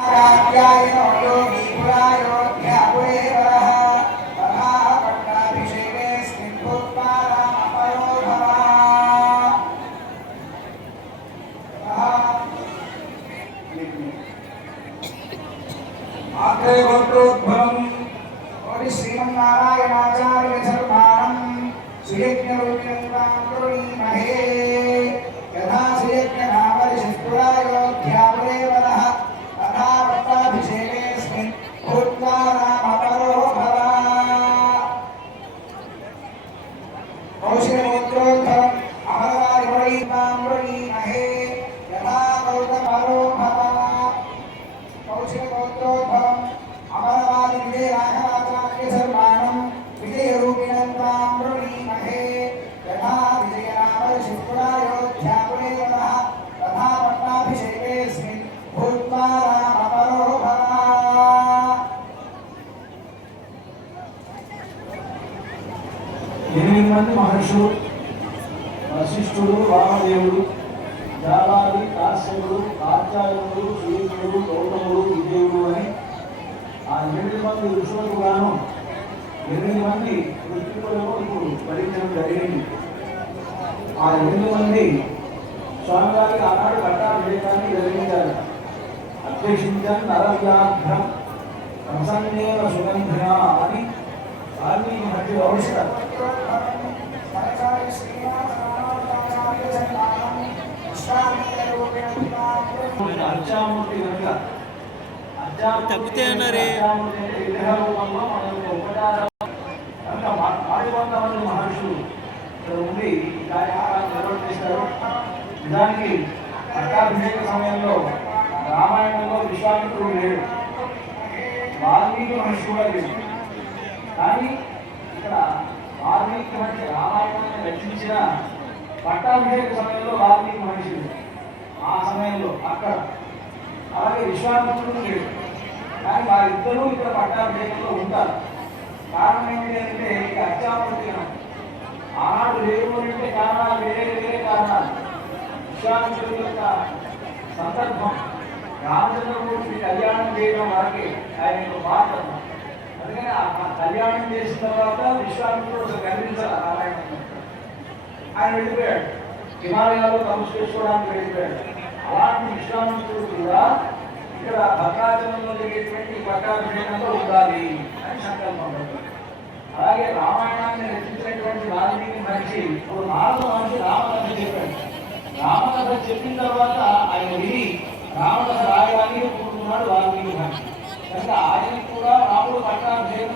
रात्यायनो योगी पुरायोध्यापुरे वरः तथा पट्टाभिषेकेऽस्मिन् भूत्वा रामपरो भव आग्रे गोत्रोद्भवम् कोटि श्रीमन्नारायणाचार्य धर्माणम् सुयज्ञरूपिणं करुणीमहे यथा सुयज्ञनामरिषत्पुरायोध्यापुरे वरः तथा पट्टाभिषेकेऽस्मिन् भूत्वा रामपरो भव कौशिकगोत्रोद्भवम् अमरवारिवणीमहे यथा गौतमपरो भव कौशिकगोत्रोद्भवम् अमरवारि विजयराघवाचार्य धर्माणम् विजयरूपिणं त्वां वृणीमहे यथा विजयनामरिषत्पुरायोध्यापुरे वरः तथा पट्टाभिषेकेऽस्मिन् भूत्वा रामपरो भव 8 మంది మహర్షులు వశిష్ఠుడు వామదేవుడు జాలాది కాశ్యపుడు కాత్యాయనుడు సుయుడు గౌతముడు విజయుడు అని ఆ 8 మంది ఋషులకు గాను 8 మంది ఋషులకు ఇప్పుడు పరీక్షలు జరిగింది. ఆ 8 మంది స్వామివారికి ఆనాడు పట్టాభిషేకాన్ని జరిగించారు. అధ్యక్షించని నరవ్యాఘ్రం ప్రసన్నేన సుగంధిన అని వాల్మీకి మహర్షి వర్ణిస్తారు. అర్చామూర్తి కనుక తగ్గితే అన్నారే మంది మహర్షులు ఇక్కడ ఉండి ఈ కార్యక్రమాన్ని నిర్వర్తిస్తారు. నిజానికి పట్టాభిషేక సమయంలో రామాయణంలో విశ్వామిత్రుడు లేడు, వాల్మీకి మహర్షి కూడా లేడు. కానీ ఇక్కడ వాల్మీకి మహర్షి రామాయణాన్ని రచించిన పట్టాభిషేక సమయంలో వాల్మీకి మహర్షి ఆ సమయంలో అక్కడ, అలాగే విశ్వామిత్రుడు లేడు. కానీ వారిద్దరూ ఇక్కడ పట్టాభిషేకంలో ఉంటారు. కారణం ఏమిటి అంటే ఇక అర్చామూర్తి ఆనాడు లేవు అంటే కారణాలు వేరే వేరే కారణాలు. విశ్వామిత్రుడి యొక్క సందర్భం రామచంద్రమూర్తి కళ్యాణం చేయడం వరకే ఆయన యొక్క బాధ. అందుకని ఆ కళ్యాణం చేసిన తర్వాత విశ్వామిత్రుడు కనిపించాలి నారాయణ. ఆయన వెళ్ళిపోయాడు, హిమాలయాల్లో తపస్సు చేసుకోవడానికి వెళ్ళిపోయాడు. అలాంటి విశ్వామిత్రుడు కూడా ఇక్కడ భద్రాచలంలో జరిగేటువంటి పట్టాభిషేకంలో ఉండాలి అని సంకల్పం పెట్టారు. అలాగే రామాయణాన్ని రచించినటువంటి వాల్మీకి మహర్షి ఒక 4 మహర్షి రామకథ చెప్పాడు. రామకథ చెప్పిన తర్వాత ఆయన విని రామకథ రాయడానికి కూర్చున్నాడు వాల్మీకి మహర్షి. కనుక ఆయన కూడా రాముడు పట్టాభిషేకం